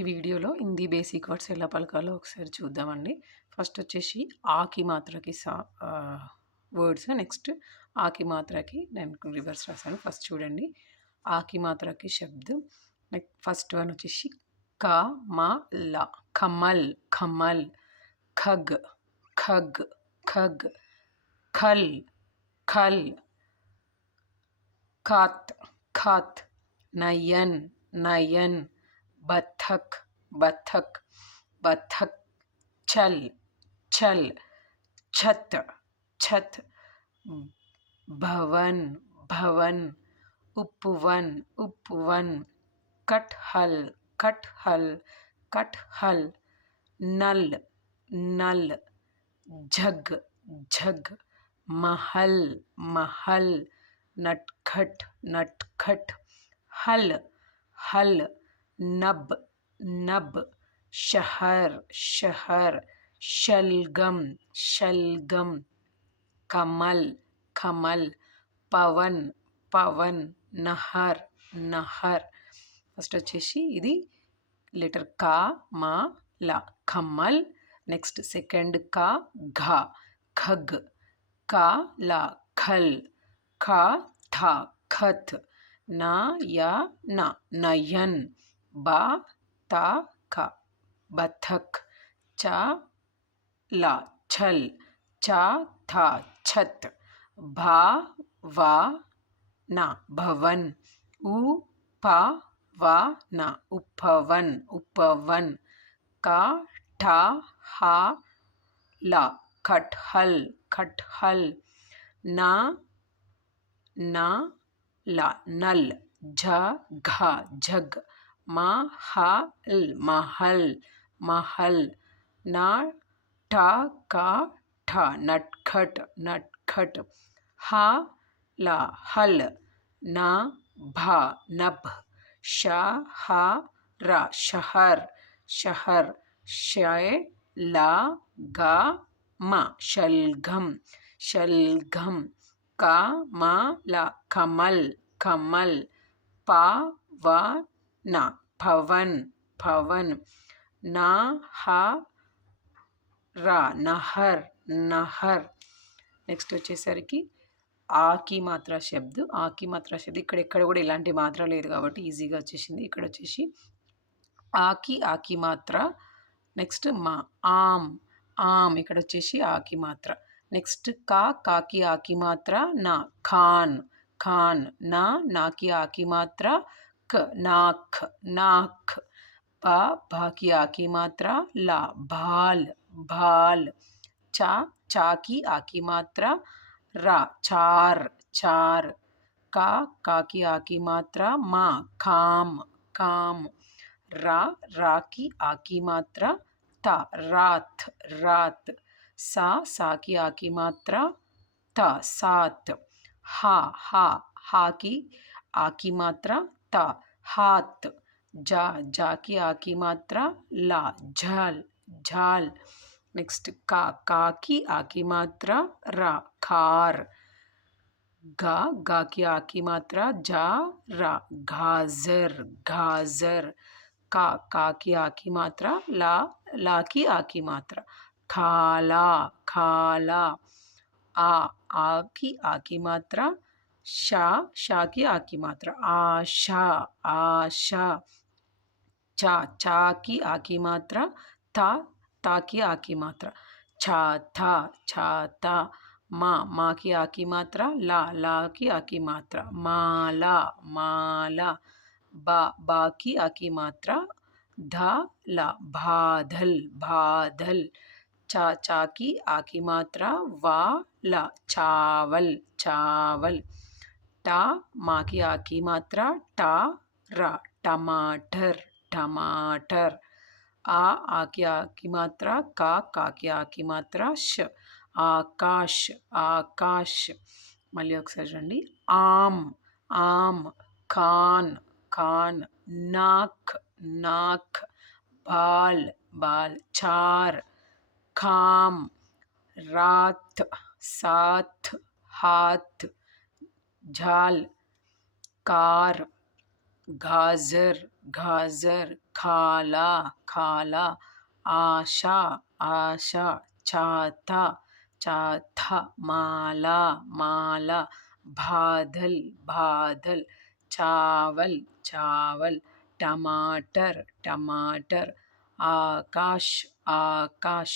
ఈ వీడియోలో Hindi basic words ఎలా పలకాలో ఒకసారి చూద్దామండి. ఫస్ట్ వచ్చేసి ఆకి మాత్రకి వర్డ్స్. నెక్స్ట్ ఆకి మాత్రకి నేను రివర్స్ రాశాను. ఫస్ట్ చూడండి. ఆకి మాత్రకి శబ్దం. ఫస్ట్ వన్ వచ్చేసి క మ ల కమల్ కమల్, ఖగ్ ఖగ్ ఖగ్, ఖల్ ఖల్, ఖాత్ ఖాత్, నయన్ నయన్, बत्तख बत्तख बत्तख, चल चल, छत छत, भवन भवन, उपवन उपवन, कटहल कटहल कटहल, नल नल, झग झग, महल महल, नटखट नटखट, हल हल, नब नब, शहर शहर, शलगम शलगम, कमल कमल, पवन पवन, नहर नहर. ఫస్ట్ వచ్చేసి ఇది లెటర్ క మా ల కమ్మల్. నెక్స్ట్ సెకండ్ క ఘ ఖగ్, క ల ఖల్, ఖ థ ఖత్, నా యా నా నయన్, బా తా క బతక్, చా లా ఛల్, చా థా ఛత్, భా వా నా భవన్, ఊ పా వా నా ఉపవన్ ఉపవన్, కా ఠా హా లా కట్హల్ కట్హల్, నా నా లా నల్, झ घ झग, महल महल महल, ना टा का ठा नटखट नटखट, हा ला हल, ना भा नभ, शा हा रा शहर शहर, शय ला गा मा शलगम शलगम, का मा ला कमल कमल, पा वा నా భవన్ భవన్, నా హా రా నహర్ నహర్. నెక్స్ట్ వచ్చేసరికి ఆకి మాత్ర శబ్ద్. ఆకి మాత్ర శబ్ద్ ఇక్కడ కూడా ఇలాంటి మాత్ర లేదు కాబట్టి ఈజీగా వచ్చేసింది. ఇక్కడ వచ్చేసి ఆకి ఆకి మాత్ర. నెక్స్ట్ మా ఆమ్ ఆమ్, ఇక్కడ వచ్చేసి ఆకి మాత్ర. నెక్స్ట్ కాకి ఆకి మాత్ర నా ఖాన్ ఖాన్, నా నాకి ఆకి మాత్ర क नाक नाक, बा की आकी मात्रा ला भाल भाल, चा की आकी मात्रा रा चार चार, का की आकी मात्रा मा काम काम, रा की आकी मात्रा ता रात रात, सा की आकी मात्रा ता सात, हा की आकी मात्रा ता हाथ, जा की आकी मात्रा ला झाल झाल. नेक्स्ट का की आकी मात्रा रा खार, गा की आकी मात्रा जा रा गाजर गाजर, का की आकी मात्रा ला की आकी मात्रा खाला खाला, आ की आकी मात्रा शा की आकी मात्रा आशा आशा, चा की आकी मात्रा ता की आकी मात्रा छाता, मा की आकी मात्रा ला की आकी मात्रा माला माला, बा की आकी मात्रा धा ला बादल बादल, चा की आकी मात्रा वा ला चावल चावल, टा मा की आकी मात्रा टा रा टमाटर टमाटर, आ की आकी मात्रा का की आकी मात्रा श आकाश आकाश. మళ్ళీ ఒకసారి రండి. ఆమ్ ఆమ్, ఖాన్ ఖాన్, నాక్ నాక్, బాల్ బాల్, చార్ खाम, रात साथ हाथ, झाल कार, गाजर गाजर, खाला, खाला, आशा, आशा, छाता, छाता, माला, माला, बादल, बादल, चावल, चावल, टमाटर, टमाटर, आकाश, आकाश,